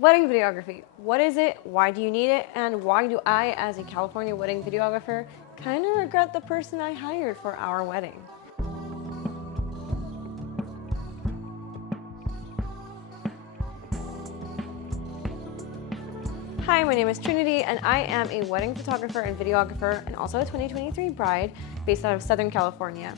Wedding videography. What is it? Why do you need it? And why do I, as a California wedding videographer, kind of regret the person I hired for our wedding? Hi, my name is Trinity, and I am a wedding photographer and videographer, and also a 2023 bride based out of Southern California.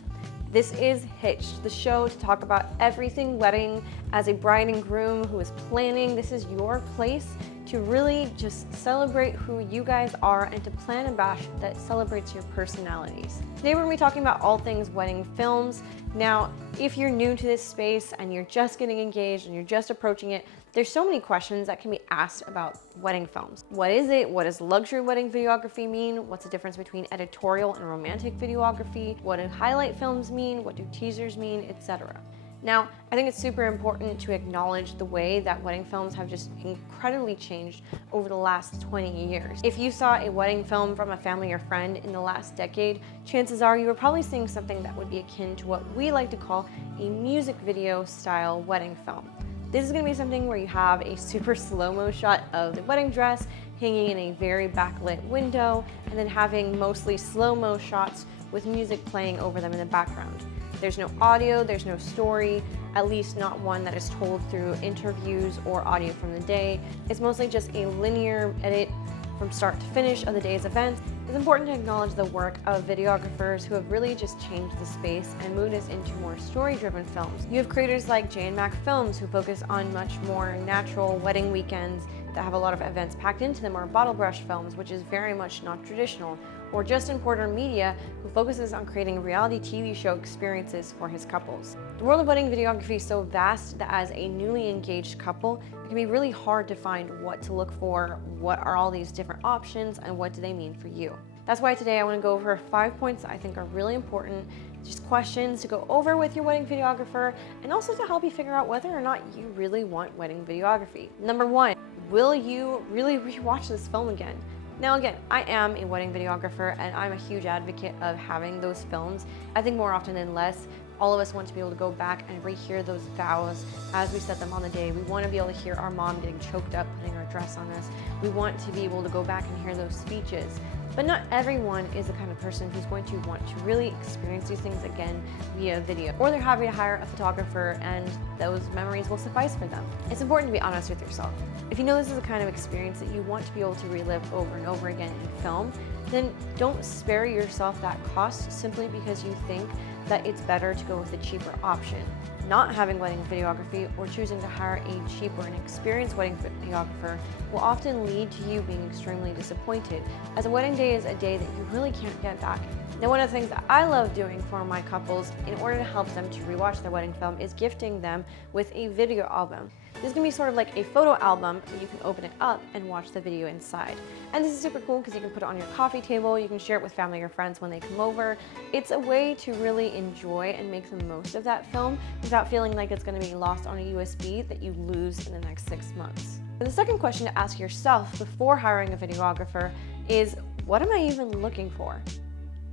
This is Hitched, the show to talk about everything wedding. As a bride and groom who is planning, this is your place to really just celebrate who you guys are and to plan a bash that celebrates your personalities. Today we're going to be talking about all things wedding films. Now, if you're new to this space and you're just getting engaged and you're just approaching it, there's so many questions that can be asked about wedding films. What is it? What does luxury wedding videography mean? What's the difference between editorial and romantic videography? What do highlight films mean? What do teasers mean, etc.? Now, I think it's super important to acknowledge the way that wedding films have just incredibly changed over the last 20 years. If you saw a wedding film from a family or friend in the last decade, chances are you were probably seeing something that would be akin to what we like to call a music video style wedding film. This is going to be something where you have a super slow-mo shot of the wedding dress hanging in a very backlit window, and then having mostly slow-mo shots with music playing over them in the background. There's no audio, there's no story, at least not one that is told through interviews or audio from the day. It's mostly just a linear edit from start to finish of the day's events. It's important to acknowledge the work of videographers who have really just changed the space and moved us into more story-driven films. You have creators like J&Mac Films who focus on much more natural wedding weekends that have a lot of events packed into them, or Bottle Brush Films, which is very much not traditional, or Justin Porter Media, who focuses on creating reality TV show experiences for his couples. The world of wedding videography is so vast that as a newly engaged couple, it can be really hard to find what to look for, what are all these different options, and what do they mean for you. That's why today I want to go over 5 points that I think are really important, just questions to go over with your wedding videographer, and also to help you figure out whether or not you really want wedding videography. Number 1, will you really rewatch this film again? Now again, I am a wedding videographer and I'm a huge advocate of having those films. I think more often than less, all of us want to be able to go back and rehear those vows as we set them on the day. We want to be able to hear our mom getting choked up putting her dress on us. We want to be able to go back and hear those speeches. But not everyone is the kind of person who's going to want to really experience these things again via video. Or they're happy to hire a photographer and those memories will suffice for them. It's important to be honest with yourself. If you know this is the kind of experience that you want to be able to relive over and over again in film, then don't spare yourself that cost simply because you think that it's better to go with a cheaper option. Not having wedding videography or choosing to hire a cheaper and experienced wedding videographer will often lead to you being extremely disappointed, as a wedding day is a day that you really can't get back. Now, one of the things that I love doing for my couples in order to help them to rewatch their wedding film is gifting them with a video album. This is going to be sort of like a photo album where you can open it up and watch the video inside. And this is super cool because you can put it on your coffee table, you can share it with family or friends when they come over. It's a way to really enjoy and make the most of that film without feeling like it's going to be lost on a USB that you lose in the next 6 months. And the second question to ask yourself before hiring a videographer is, what am I even looking for?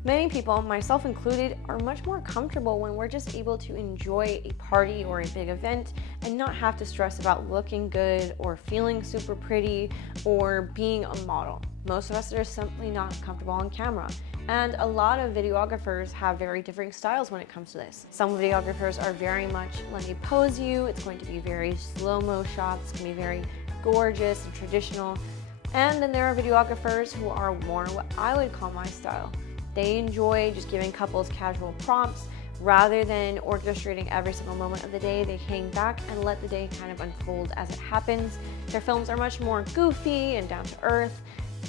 Many people, myself included, are much more comfortable when we're just able to enjoy a party or a big event and not have to stress about looking good or feeling super pretty or being a model. Most of us are simply not comfortable on camera. And a lot of videographers have very differing styles when it comes to this. Some videographers are very much, let me pose you, it's going to be very slow-mo shots, it's going to be very gorgeous and traditional. And then there are videographers who are more what I would call my style. They enjoy just giving couples casual prompts. Rather than orchestrating every single moment of the day, they hang back and let the day kind of unfold as it happens. Their films are much more goofy and down to earth,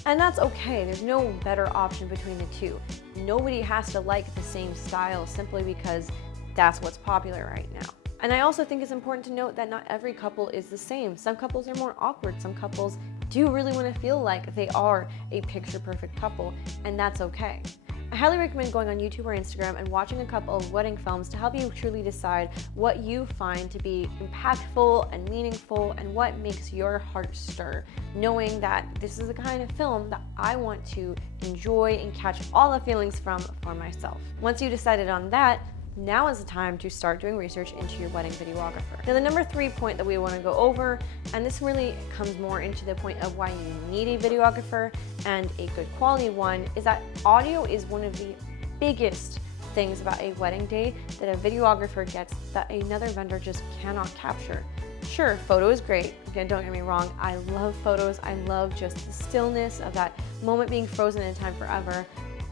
and that's okay. There's no better option between the two. Nobody has to like the same style simply because that's what's popular right now. And I also think it's important to note that not every couple is the same. Some couples are more awkward. Some couples do really want to feel like they are a picture-perfect couple, and that's okay. I highly recommend going on YouTube or Instagram and watching a couple of wedding films to help you truly decide what you find to be impactful and meaningful and what makes your heart stir, knowing that this is the kind of film that I want to enjoy and catch all the feelings from for myself. Once you decided on that, now is the time to start doing research into your wedding videographer. Now, the number 3 point that we want to go over, and this really comes more into the point of why you need a videographer and a good quality one, is that audio is one of the biggest things about a wedding day that a videographer gets that another vendor just cannot capture. Sure, photo is great. Again, don't get me wrong. I love photos. I love just the stillness of that moment being frozen in time forever.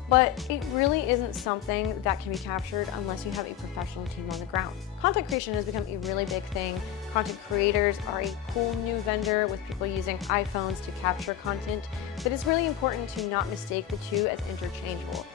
But it really isn't something that can be captured unless you have a professional team on the ground. Content creation has become a really big thing. Content creators are a cool new vendor with people using iPhones to capture content, but it's really important to not mistake the two as interchangeable.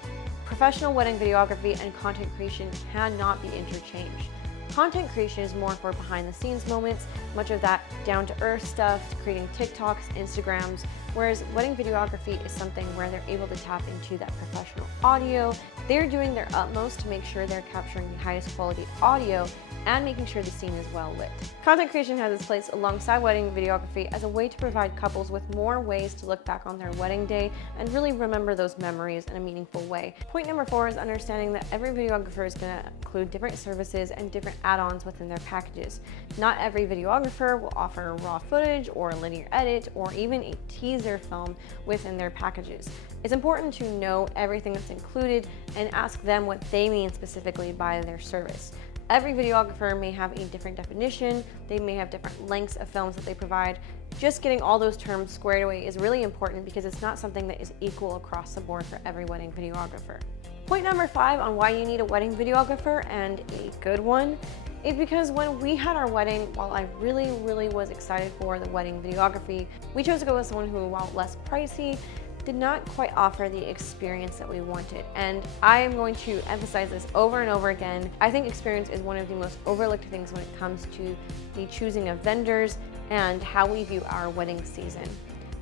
Professional wedding videography and content creation cannot be interchanged. Content creation is more for behind the scenes moments, much of that down to earth stuff, creating TikToks, Instagrams, whereas wedding videography is something where they're able to tap into that professional audio. They're doing their utmost to make sure they're capturing the highest quality audio and making sure the scene is well lit. Content creation has its place alongside wedding videography as a way to provide couples with more ways to look back on their wedding day and really remember those memories in a meaningful way. Point number 4 is understanding that every videographer is going to include different services and different add-ons within their packages. Not every videographer will offer raw footage or a linear edit or even a teaser film within their packages. It's important to know everything that's included and ask them what they mean specifically by their service. Every videographer may have a different definition, they may have different lengths of films that they provide. Just getting all those terms squared away is really important because it's not something that is equal across the board for every wedding videographer. Point number 5 on why you need a wedding videographer, and a good one, is because when we had our wedding, while I really was excited for the wedding videography, we chose to go with someone who, while less pricey, did not quite offer the experience that we wanted. And I am going to emphasize this over and over again. I think experience is one of the most overlooked things when it comes to the choosing of vendors and how we view our wedding season.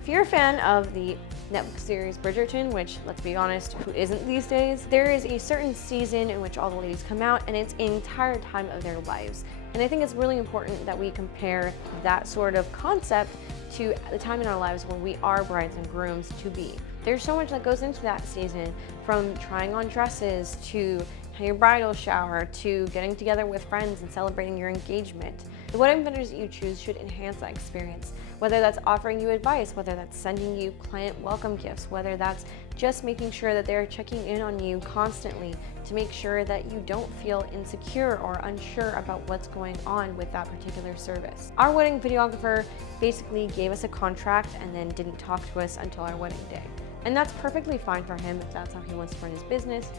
If you're a fan of the Netflix series Bridgerton, which, let's be honest, who isn't these days, there is a certain season in which all the ladies come out and it's an entire time of their lives. And I think it's really important that we compare that sort of concept to the time in our lives when we are brides and grooms to be. There's so much that goes into that season, from trying on dresses to your bridal shower to getting together with friends and celebrating your engagement. The wedding vendors that you choose should enhance that experience, whether that's offering you advice, whether that's sending you client welcome gifts, whether that's just making sure that they're checking in on you constantly to make sure that you don't feel insecure or unsure about what's going on with that particular service. Our wedding videographer basically gave us a contract and then didn't talk to us until our wedding day. And that's perfectly fine for him if that's how he wants to run his business,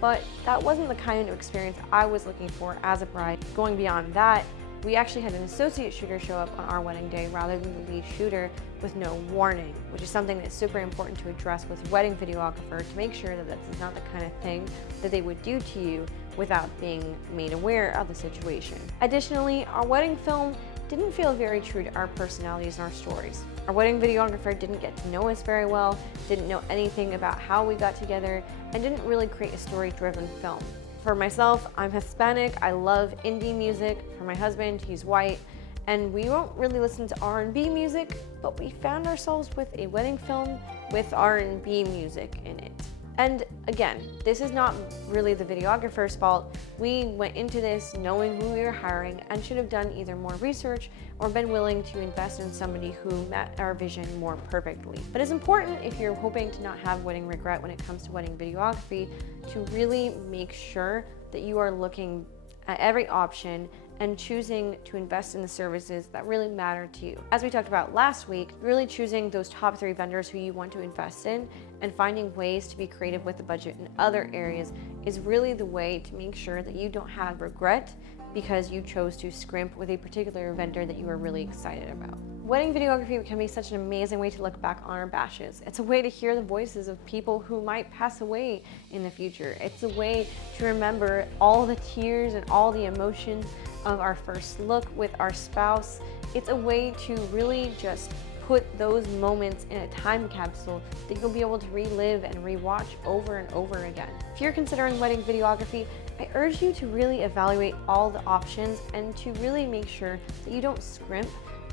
but that wasn't the kind of experience I was looking for as a bride. Going beyond that, we actually had an associate shooter show up on our wedding day rather than the lead shooter with no warning, which is something that's super important to address with wedding videographer to make sure that that's not the kind of thing that they would do to you without being made aware of the situation. Additionally, our wedding film didn't feel very true to our personalities and our stories. Our wedding videographer didn't get to know us very well, didn't know anything about how we got together, and didn't really create a story-driven film. For myself, I'm Hispanic, I love indie music. For my husband, he's white, and we won't really listen to R&B music, but we found ourselves with a wedding film with R&B music in it. And again, this is not really the videographer's fault. We went into this knowing who we were hiring and should have done either more research or been willing to invest in somebody who met our vision more perfectly. But it's important, if you're hoping to not have wedding regret when it comes to wedding videography, to really make sure that you are looking at every option and choosing to invest in the services that really matter to you. As we talked about last week, really choosing those top 3 vendors who you want to invest in and finding ways to be creative with the budget in other areas is really the way to make sure that you don't have regret because you chose to scrimp with a particular vendor that you were really excited about. Wedding videography can be such an amazing way to look back on our bashes. It's a way to hear the voices of people who might pass away in the future. It's a way to remember all the tears and all the emotions of our first look with our spouse. It's a way to really just put those moments in a time capsule that you'll be able to relive and rewatch over and over again. If you're considering wedding videography, I urge you to really evaluate all the options and to really make sure that you don't scrimp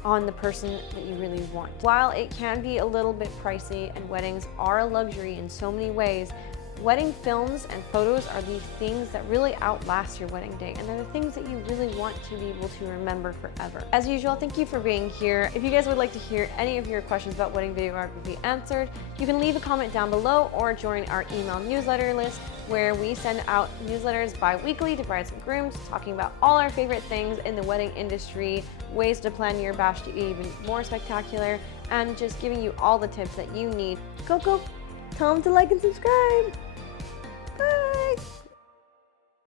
on the person that you really want. While it can be a little bit pricey and weddings are a luxury in so many ways, Wedding films and photos are the things that really outlast your wedding day, and they're the things that you really want to be able to remember forever. As usual, thank you for being here. If you guys would like to hear any of your questions about wedding videography answered, you can leave a comment down below or join our email newsletter list, where we send out newsletters bi-weekly to brides and grooms talking about all our favorite things in the wedding industry, ways to plan your bash to be even more spectacular, and just giving you all the tips that you need. Go, tell them to like and subscribe. Bye.